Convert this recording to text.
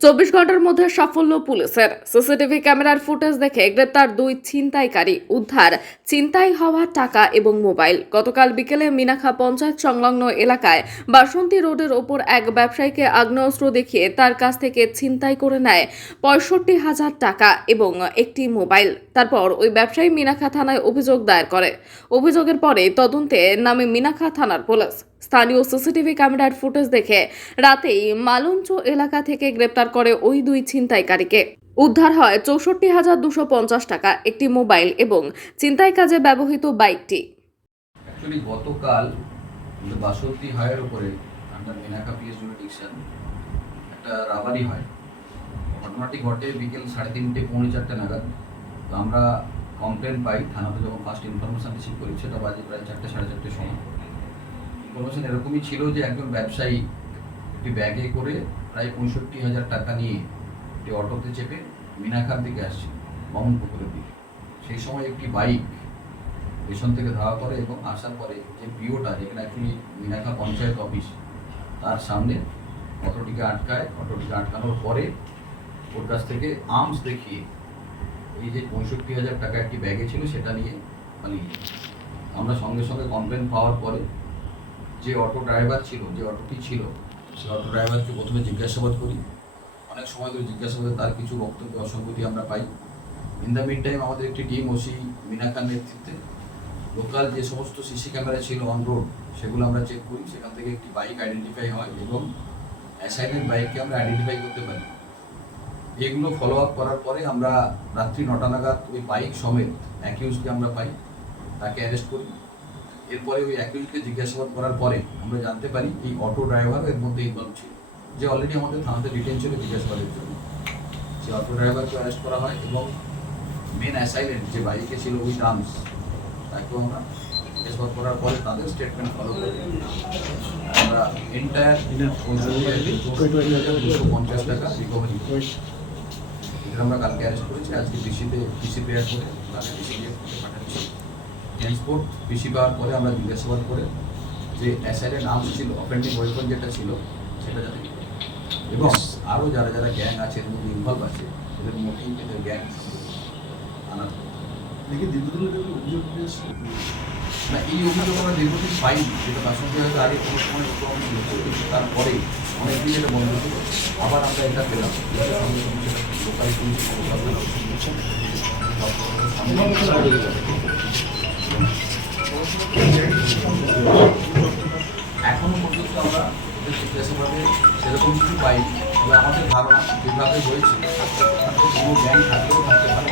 চব্বিশ ঘণ্টার মধ্যে সাফল্য পুলিশের। সিসিটিভি ক্যামেরার ফুটেজ দেখে গ্রেপ্তার দুই ছিনতাইকারী। উদ্ধার, ছিনতাই হওয়া টাকা এবং মোবাইল। গতকাল বিকেলে মিনাখা পঞ্চায়েত সংলগ্ন এলাকায় বাসন্তী রোডের ওপর এক ব্যবসায়ীকে আগ্নেয়াস্ত্র দেখিয়ে তার কাছ থেকে ছিনতাই করে নেয় পঁয়ষট্টি হাজার টাকা এবং একটি মোবাইল। তারপর ওই ব্যবসায়ী মিনাখা থানায় অভিযোগ দায়ের করে। অভিযোগের পরে তদন্তে নামে মিনাখা থানার পুলিশ। স্থানীয় সিসিটিভি ক্যামেরার ফুটেজ দেখে রাতেই মালঞ্চ এলাকা থেকে গ্রেপ্তার করে ওই দুই ছিনতাইকারীকে। উদ্ধার হয় চৌষট্টি হাজার দুশো পঞ্চাশ টাকা একটি মোবাইল এবং ছিনতাই কাজে ব্যবহৃত বাইকটি। গতকাল বাসন্তী হাইয়ের উপরে under Minakha P S jurisdiction একটা রাবারি হয়। ঘটনাটি ঘটে বিকেল সাড়ে তিনটে, পৌনে চারটে নাগাদ। তো আমরা কমপ্লেন পাই, থানাতে যখন ফার্স্ট ইনফরমেশন রিসিভ করি, সেটা বাজে প্রায় চারটে, সাড়ে চারটের সময়। ইনফরমেশন এরকমই ছিল যে একজন ব্যবসায়ী একটি ব্যাগে করে প্রায় পঁয়ষট্টি হাজার টাকা নিয়ে একটি অটোতে চেপে মিনাখার দিকে আসছে বামুন পুকুরের দিকে। সেই সময় একটি বাইক পেছন থেকে ধাওয়া করে এবং আসার পরে যে পিওটা যেখানে অ্যাকচুয়ালি মিনাখা পঞ্চায়েত অফিস তার সামনে অটোটিকে আটকায়। অটোটিকে আটকানোর পরে ওর কাছ থেকে আর্মস দেখিয়ে এই যে পঁয়ষট্টি হাজার টাকা একটি ব্যাগে ছিল, সেটা নিয়ে পালিয়ে আমরা সঙ্গে সঙ্গে কমপ্লেন পাওয়ার পরে যে অটো ড্রাইভার ছিল, যে অটোটি ছিল, সে অটো ড্রাইভারকে প্রথমে জিজ্ঞাসাবাদ করি। অনেক সময় ধরে জিজ্ঞাসাবাদে তার কিছু বক্তব্য অসঙ্গতি আমরা পাই। ইন দ্য মিড টাইম আমাদের একটি টিম ওসি মিনাকার নেতৃত্বে লোকাল যে সমস্ত সিসি ক্যামেরা ছিল অন রোড সেগুলো আমরা চেক করি। সেখান থেকে একটি বাইক আইডেন্টিফাই হয় এবং অ্যাসাইনের বাইককে আমরা আইডেন্টিফাই করতে পারি। এগুলো ফলো আপ করার পরে আমরা রাত্রি নটা নাগাদ ওই বাইক সমেত অ্যাকিউজকে আমরা পাই। তাকে অ্যারেস্ট করি। এরপরে ওই অ্যাকিউজকে জিজ্ঞাসাবাদ করার পরে আমরা জানতে পারি এই অটো ড্রাইভার এর মধ্যে ইনভলভ ছিল যে অলরেডি আমাদের থানাতে ডিটেন ছিল জিজ্ঞাসাবাদের জন্য। সেই অটো ড্রাইভারকে অ্যারেস্ট করা হয় এবং মেন অ্যাসাইলেন্ট যে বাইকে ছিল ওই টার্মস তাকেও আমরা জিজ্ঞাসাবাদ করার পরে তাদের স্টেটমেন্ট ফলো করে আমরা এন্টায়ার দুশো পঞ্চাশ টাকা রিকভারি আমরা কালকে অ্যারেস্ট করেছি, আজকে ডিসিতে পিসি প্রেয়ার করে পিসি দিয়ে পাঠাচ্ছি। ট্রান্সপোর্ট পিসি পাওয়ার পরে আমরা জিজ্ঞাসাবাদ করে যে অ্যাসাইলের নাম ছিল অফেন্ডিং ওয়েপন যেটা ছিল সেটা যাতে এবং আরও যারা যারা গ্যাং আছে এর মধ্যে ইনভলভ আছে এদের মোটিভ এদের গ্যাং আনার দেখি দীর্ঘদিনের জন্য অভিযোগ না এই অভিযোগ আমরা দীর্ঘদিন পাইনি যেটা বাসন্তী হয়তো আগে কোনো সময় প্রবলেম ছিল কিন্তু তারপরে অনেকদিন এটা বন্ধ ছিল। আবার আমরা এটা পেলাম। লোকাল পুলিশ এখনও পর্যন্ত আমরা সেভাবে সেরকম কিছু পাইনি, তবে আমাদের ধারণা বিভাগে হয়েছে কোনো ব্যাংক থাকলেও থাকতে পারে।